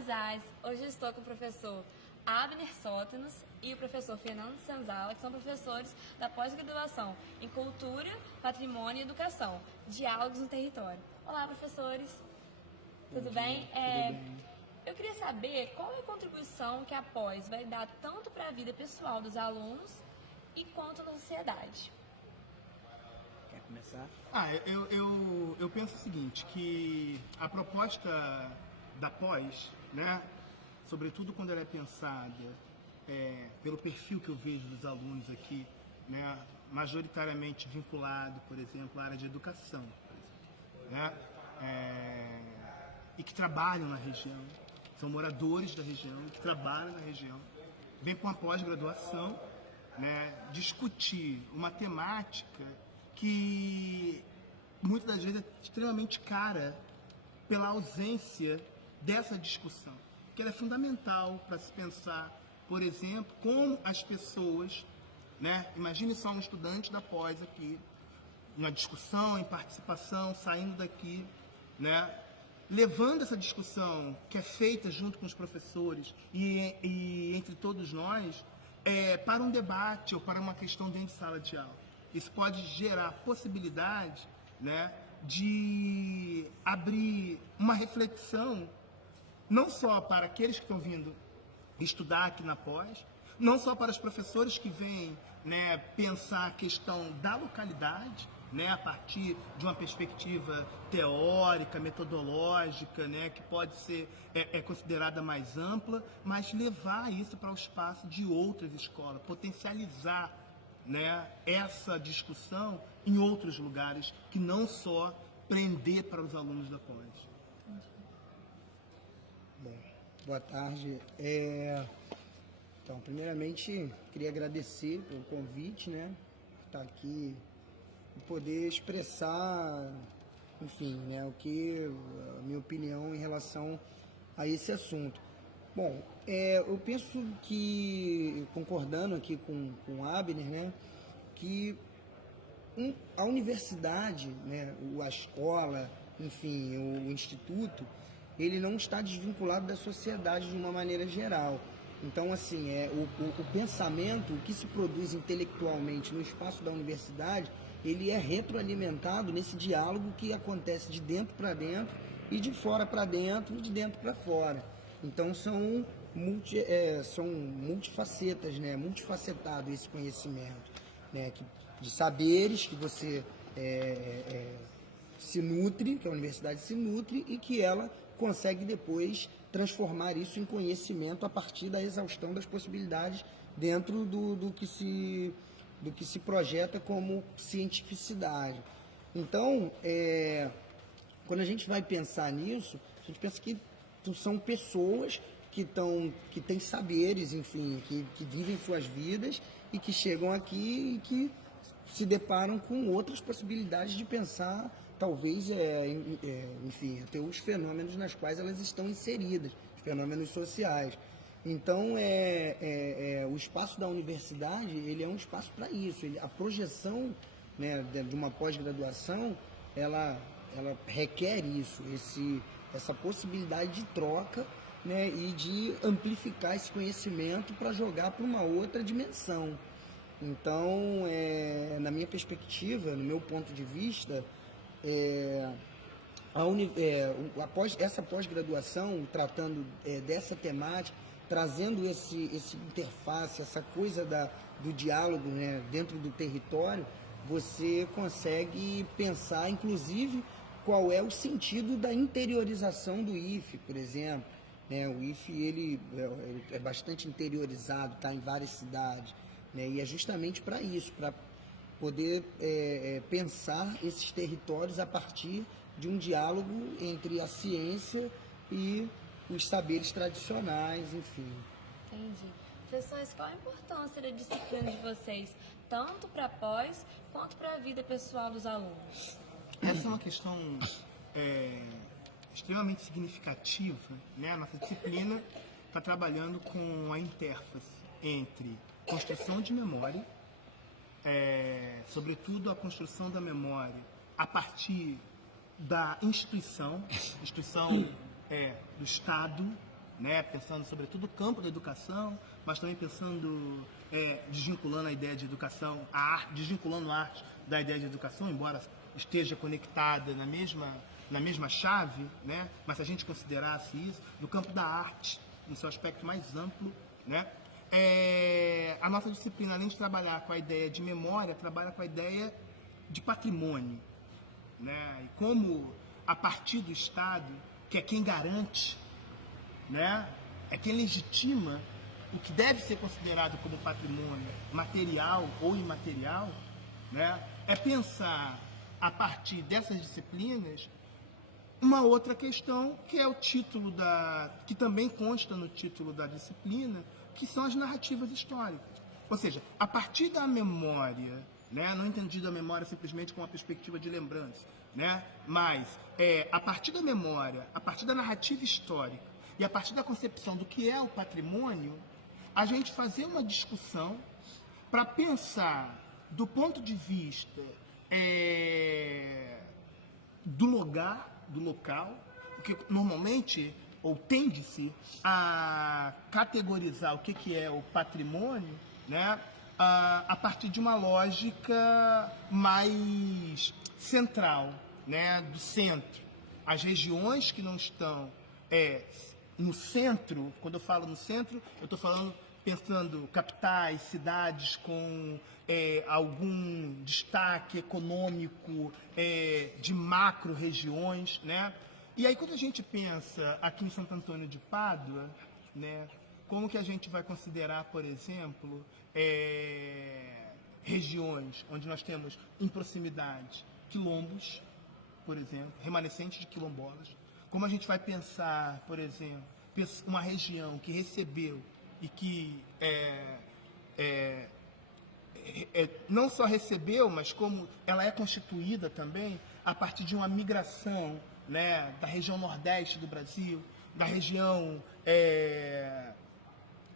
Abisais. Hoje estou com o professor Abner Sótenos e o professor Fernando Senzala, que são professores da pós-graduação em Cultura, Patrimônio e Educação, Diálogos no Território. Olá, professores. Tudo bem? Tudo bem. Eu queria saber qual é a contribuição que a pós vai dar tanto para a vida pessoal dos alunos e quanto na sociedade. Quer começar? Eu penso o seguinte, que a proposta da pós, né, sobretudo quando ela é pensada pelo perfil que eu vejo dos alunos aqui, né, majoritariamente vinculado, por exemplo, à área de educação, por exemplo, né, e que trabalham na região, são moradores da região, que trabalham na região, vem com a pós-graduação, né, discutir uma temática que muitas das vezes é extremamente cara pela ausência dessa discussão, que ela é fundamental para se pensar, por exemplo, como as pessoas, né, imagine só um estudante da pós aqui, uma discussão, em participação, saindo daqui, né, levando essa discussão que é feita junto com os professores e entre todos nós, para um debate ou para uma questão dentro de sala de aula. Isso pode gerar possibilidade, né, de abrir uma reflexão, não só para aqueles que estão vindo estudar aqui na pós, não só para os professores que vêm, né, pensar a questão da localidade, né, a partir de uma perspectiva teórica, metodológica, né, que pode ser considerada mais ampla, mas levar isso para o espaço de outras escolas, potencializar, né, essa discussão em outros lugares, que não só prender para os alunos da pós. Bom, boa tarde. Então, primeiramente, queria agradecer pelo convite, né, estar aqui e poder expressar, enfim, né, a minha opinião em relação a esse assunto. Bom, eu penso que, concordando aqui com o Abner, né, que a universidade, né, a escola, enfim, o instituto, ele não está desvinculado da sociedade de uma maneira geral. Então, assim, o pensamento, o que se produz intelectualmente no espaço da universidade, ele é retroalimentado nesse diálogo que acontece de dentro para dentro e de fora para dentro e de dentro para fora. Então, são multifacetas, né? Multifacetado esse conhecimento, né? De saberes que você se nutre, que a universidade se nutre e que ela consegue depois transformar isso em conhecimento a partir da exaustão das possibilidades dentro do que se projeta como cientificidade. Então, quando a gente vai pensar nisso, a gente pensa que são pessoas que têm saberes, enfim, que vivem suas vidas e que chegam aqui e que se deparam com outras possibilidades de pensar, talvez, enfim, até os fenômenos nas quais elas estão inseridas, os fenômenos sociais. Então, o espaço da universidade, ele é um espaço para isso. A projeção, né, de uma pós-graduação, ela requer isso, essa possibilidade de troca, né, e de amplificar esse conhecimento para jogar para uma outra dimensão. Então, na minha perspectiva, no meu ponto de vista, essa pós-graduação, tratando dessa temática, trazendo esse interface, essa coisa do diálogo, né, dentro do território, você consegue pensar, inclusive, qual é o sentido da interiorização do IFE, por exemplo. Né? O IFE ele é bastante interiorizado, está em várias cidades, né? E é justamente para isso, para poder pensar esses territórios a partir de um diálogo entre a ciência e os saberes tradicionais, enfim. Entendi. Professores, qual a importância da disciplina de vocês, tanto para a pós quanto para a vida pessoal dos alunos? Essa é uma questão extremamente significativa, né? A nossa disciplina está trabalhando com a interface entre construção de memória, sobretudo a construção da memória a partir da instituição do Estado, né? Pensando sobretudo o campo da educação, mas também pensando, desvinculando a ideia de educação, a arte, desvinculando a arte da ideia de educação, embora esteja conectada na mesma chave, né? Mas se a gente considerasse isso, no campo da arte, no seu aspecto mais amplo, né? A nossa disciplina, além de trabalhar com a ideia de memória, trabalha com a ideia de patrimônio, né? E como, a partir do Estado, que é quem garante, né? É quem legitima o que deve ser considerado como patrimônio material ou imaterial, né? É pensar, a partir dessas disciplinas, uma outra questão, que é o título que também consta no título da disciplina, que são as narrativas históricas. Ou seja, a partir da memória, né, não entendido a memória simplesmente com uma perspectiva de lembrança, né, mas a partir da memória, a partir da narrativa histórica e a partir da concepção do que é o patrimônio, a gente fazer uma discussão para pensar do ponto de vista do lugar, do local, porque normalmente, ou tende-se a categorizar o que é o patrimônio, né, a partir de uma lógica mais central, né, do centro. As regiões que não estão no centro, quando eu falo no centro, eu estou pensando capitais, cidades com algum destaque econômico de macro regiões, né? E aí quando a gente pensa aqui em Santo Antônio de Pádua, né, como que a gente vai considerar, por exemplo, regiões onde nós temos em proximidade quilombos, por exemplo, remanescentes de quilombolas, como a gente vai pensar, por exemplo, uma região que recebeu e que não só recebeu, mas como ela é constituída também a partir de uma migração, né, da região nordeste do Brasil, da região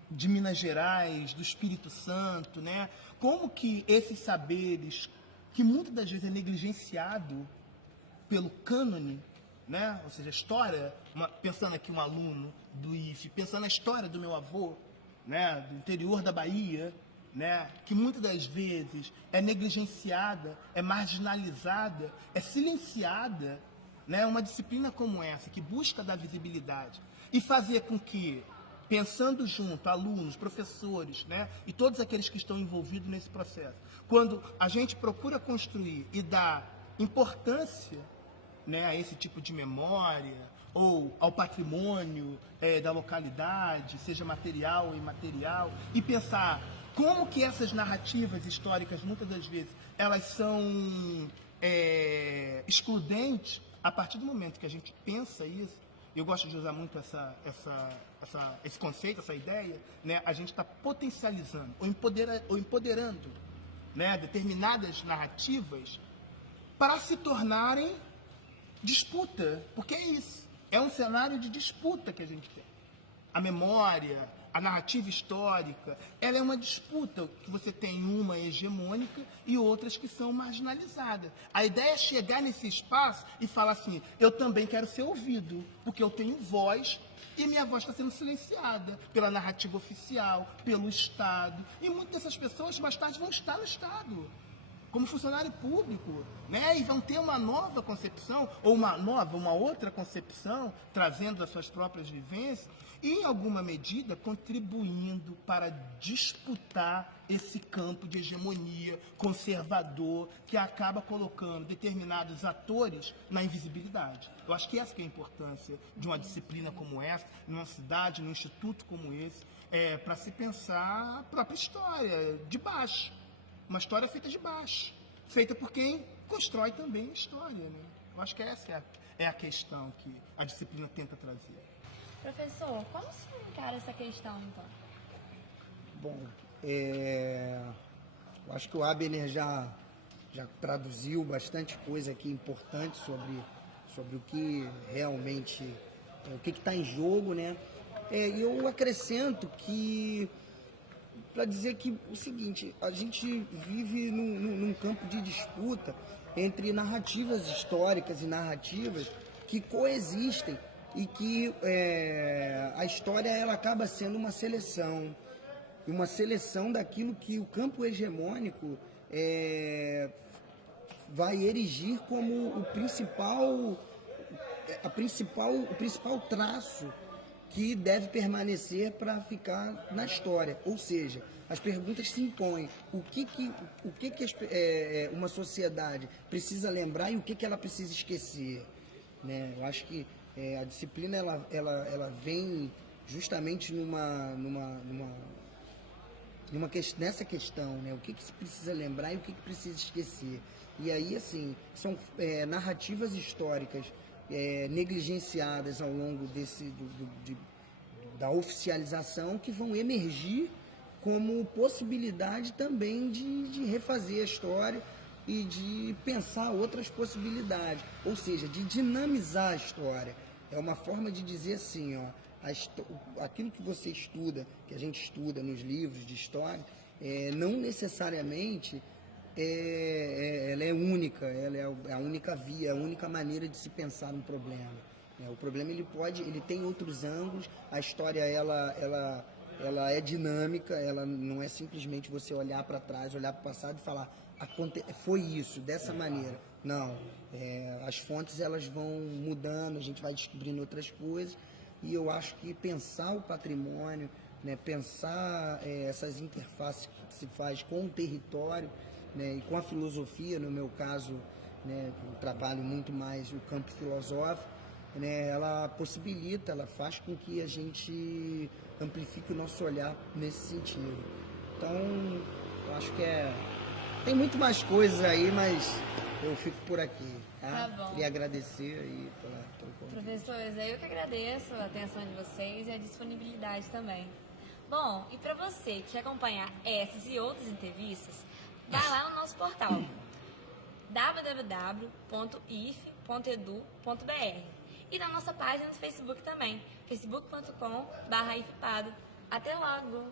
de Minas Gerais, do Espírito Santo, né? Como que esses saberes, que muitas das vezes é negligenciado pelo cânone, né? Ou seja, a história, pensando aqui um aluno do IFE, pensando na história do meu avô, né, do interior da Bahia, né, que muitas das vezes é negligenciada, é marginalizada, é silenciada, né, uma disciplina como essa, que busca dar visibilidade e fazer com que, pensando junto, alunos, professores, né, e todos aqueles que estão envolvidos nesse processo, quando a gente procura construir e dar importância, né, a esse tipo de memória, ou ao patrimônio da localidade, seja material ou imaterial, e pensar como que essas narrativas históricas, muitas das vezes, elas são excludentes. A partir do momento que a gente pensa isso, eu gosto de usar muito esse conceito, essa ideia, né, a gente está potencializando ou empoderando, né, determinadas narrativas para se tornarem disputa, porque é isso. É um cenário de disputa que a gente tem. A memória, a narrativa histórica, ela é uma disputa, que você tem uma hegemônica e outras que são marginalizadas. A ideia é chegar nesse espaço e falar assim, eu também quero ser ouvido, porque eu tenho voz e minha voz está sendo silenciada pela narrativa oficial, pelo Estado. E muitas dessas pessoas mais tarde vão estar no Estado, como funcionário público, né? E vão ter uma nova concepção, ou uma outra concepção, trazendo as suas próprias vivências, e, em alguma medida, contribuindo para disputar esse campo de hegemonia conservador que acaba colocando determinados atores na invisibilidade. Eu acho que essa que é a importância de uma disciplina como essa, numa cidade, num instituto como esse, para se pensar a própria história, de baixo. Uma história feita de baixo, feita por quem constrói também a história, né? Eu acho que essa é a questão que a disciplina tenta trazer. Professor, como se encara essa questão, então? Bom, eu acho que o Abner já traduziu bastante coisa aqui importante sobre o que realmente, o que está em jogo, né? E eu acrescento que, para dizer que o seguinte, a gente vive num campo de disputa entre narrativas históricas e narrativas que coexistem e que a história ela acaba sendo uma seleção daquilo que o campo hegemônico vai erigir como o principal traço que deve permanecer para ficar na história. Ou seja, as perguntas se impõem. O que uma sociedade precisa lembrar e o que ela precisa esquecer? Né? Eu acho que a disciplina ela vem justamente nessa questão, né? O que se precisa lembrar e o que precisa esquecer. E aí, assim, são narrativas históricas negligenciadas ao longo da oficialização que vão emergir como possibilidade também de refazer a história e de pensar outras possibilidades, ou seja, de dinamizar a história. É uma forma de dizer assim, ó, aquilo que você estuda, que a gente estuda nos livros de história, não necessariamente ela é única, ela é a única via, a única maneira de se pensar um problema. O problema ele tem outros ângulos, a história ela é dinâmica, ela não é simplesmente você olhar para trás, olhar para o passado e falar foi isso, dessa maneira. Não, as fontes elas vão mudando, a gente vai descobrindo outras coisas e eu acho que pensar o patrimônio, né, pensar essas interfaces que se faz com o território, né, e com a filosofia, no meu caso, né, eu trabalho muito mais o campo filosófico, né, ela possibilita, ela faz com que a gente amplifique o nosso olhar nesse sentido. Então, eu acho que tem muito mais coisas aí, mas eu fico por aqui. Tá? Tá bom. Queria agradecer aí pelo convite. Professores, eu que agradeço a atenção de vocês e a disponibilidade também. Bom, e para você que quer acompanhar essas e outras entrevistas, vá lá no nosso portal www.if.edu.br e na nossa página no Facebook também, facebook.com/ifpado. Até logo!